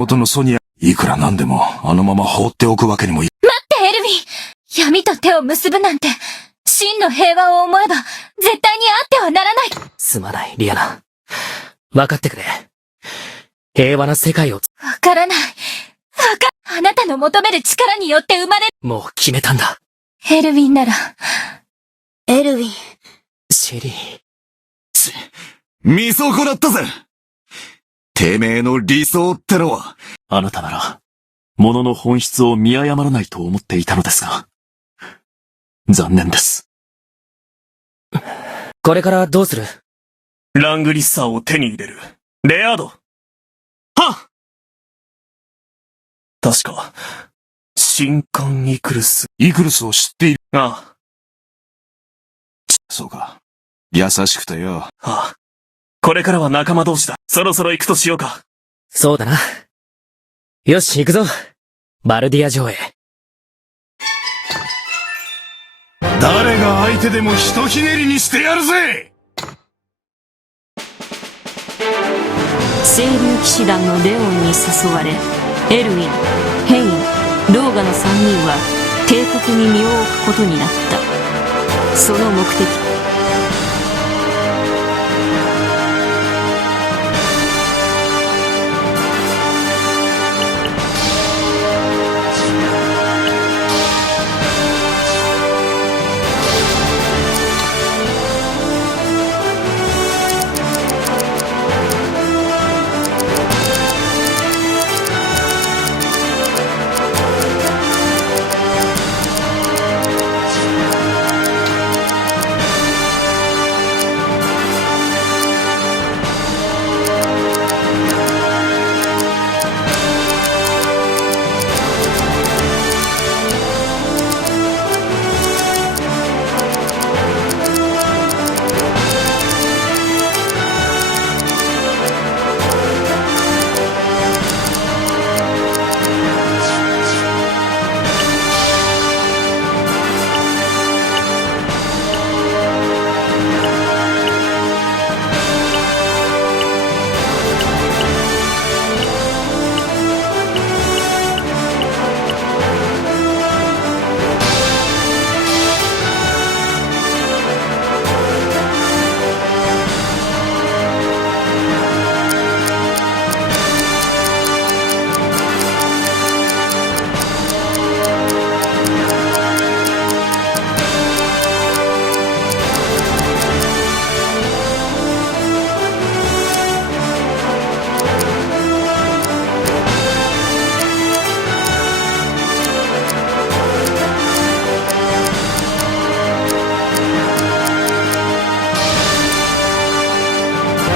元のソニア、いくらなんでもあのまま放っておくわけにもい。待ってエルヴィン、闇と手を結ぶなんて、真の平和を思えば、絶対にあってはならない。すまない、リアナ。分かってくれ。平和な世界を。わからない。あなたの求める力によって生まれ。もう決めたんだ。エルヴィンなら。エルヴィン。シェリー。見損なったぜ。てめえの理想ってのは。あなたなら、物の本質を見誤らないと思っていたのですが。残念です。これからどうする？ラングリッサーを手に入れる。レアード。はっ！確か、新刊イクルス。イクルスを知っている。ああ。そうか。優しくてよ。ああ。これからは仲間同士だ。そろそろ行くとしようか。そうだな。よし、行くぞ。バルディア城へ。誰が相手でもひとひねりにしてやるぜ。清流騎士団のレオンに誘われ、エルウィン、ヘイン、ローガの3人は帝国に身を置くことになった。その目的。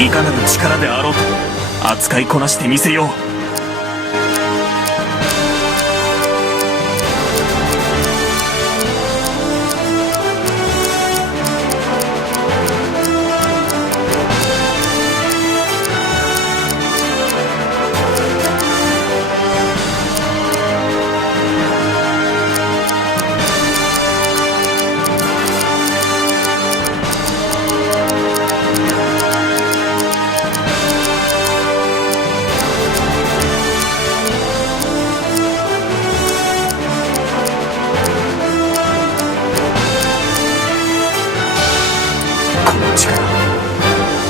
いかなる力であろうと、扱いこなしてみせよう。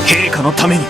陛下のために。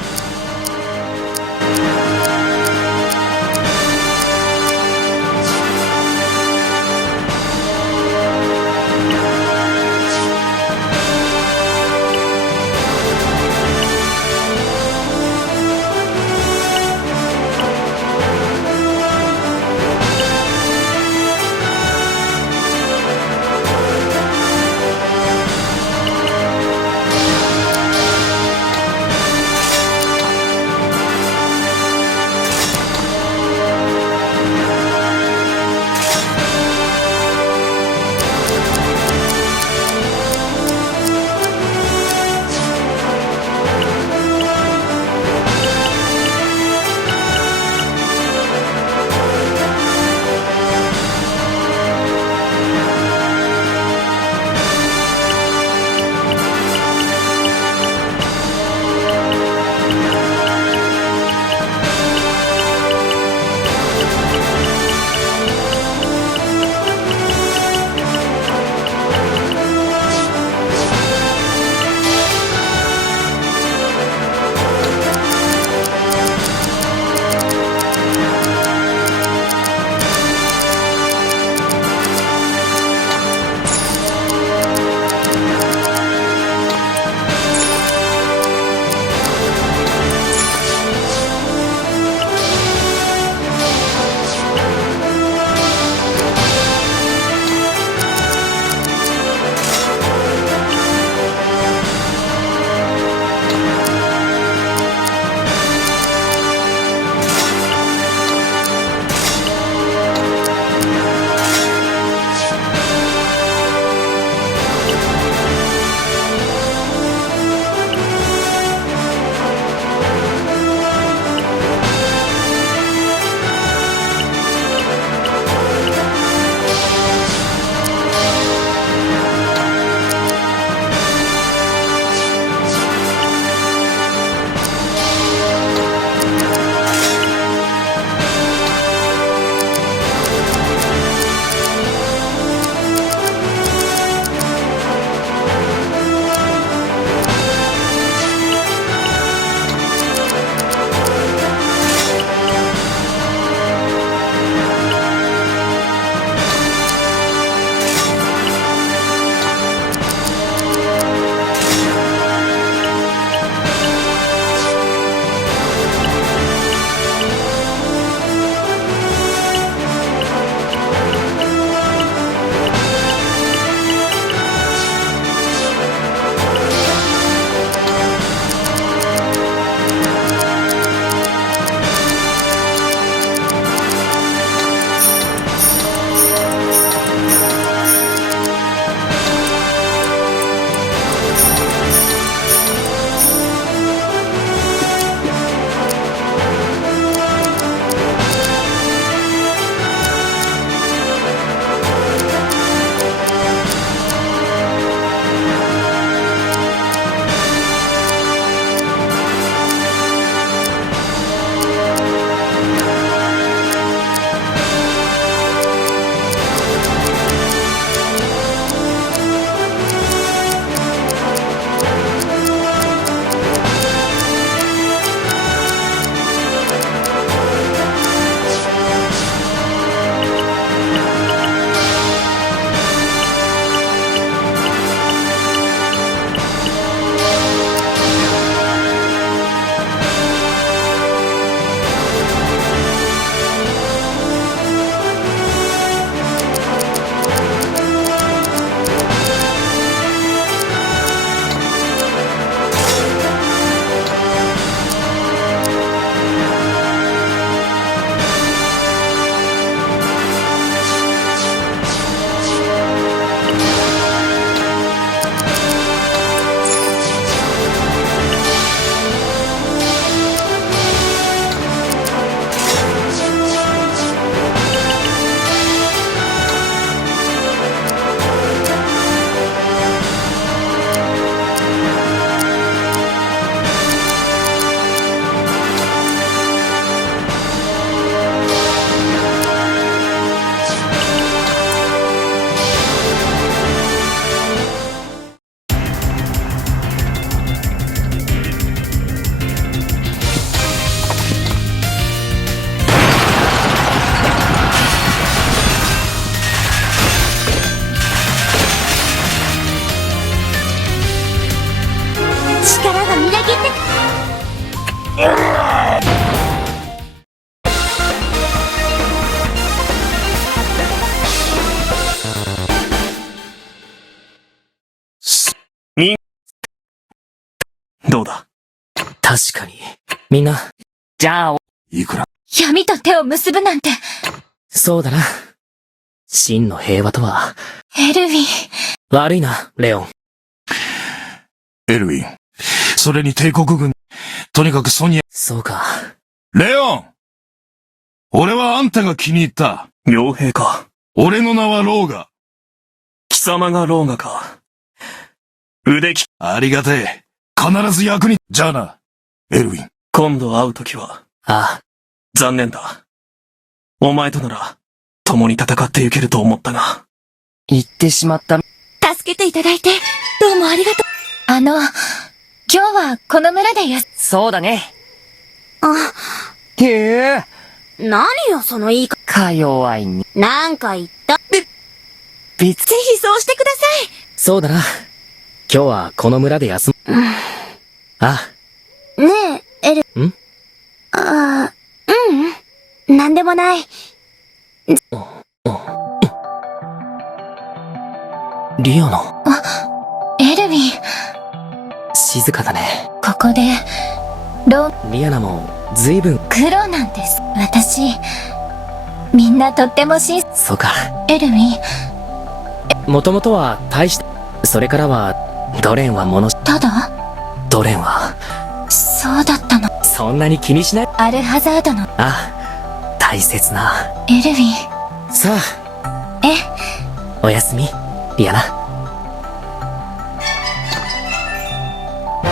どうだ？確かに。みんな、じゃあ、いくら、闇と手を結ぶなんて、そうだな。真の平和とは、エルヴィン。悪いな、レオン。エルウィン。それに帝国軍。とにかくソニア。そうか。レオン！俺はあんたが気に入った。傭兵か。俺の名はローガ。貴様がローガか。腕利き。ありがてえ。必ず役に。じゃあな、エルウィン。今度会うときは、あ残念だ。お前となら、共に戦っていけると思ったが。言ってしまった。助けていただいて、どうもありがとう。今日はこの村でそうだね。あ、へえ。何よその言い方。か弱いに。なんか言った。別ぜひそうしてください。そうだな。今日はこの村で休む。あ、ねえ、エル。ん？なんでもない。リオの、エルヴィン。静かだね。ここで、リアナも、ずいぶん、苦労なんです。私、みんなとってもそうか。エルヴィン。もともとは大して、それからは、ドレンはただドレンは、そうだったの。そんなに気にしない。アルハザードのあ、大切な。エルヴィン。さあ、え、おやすみ、リアナ。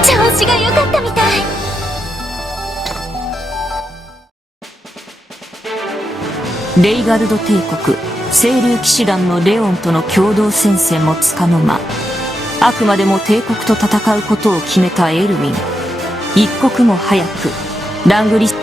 調子が良かったみたい。レイガルド帝国清流騎士団のレオンとの共同戦線もつかの間、あくまでも帝国と戦うことを決めたエルウィン。一刻も早くラングリス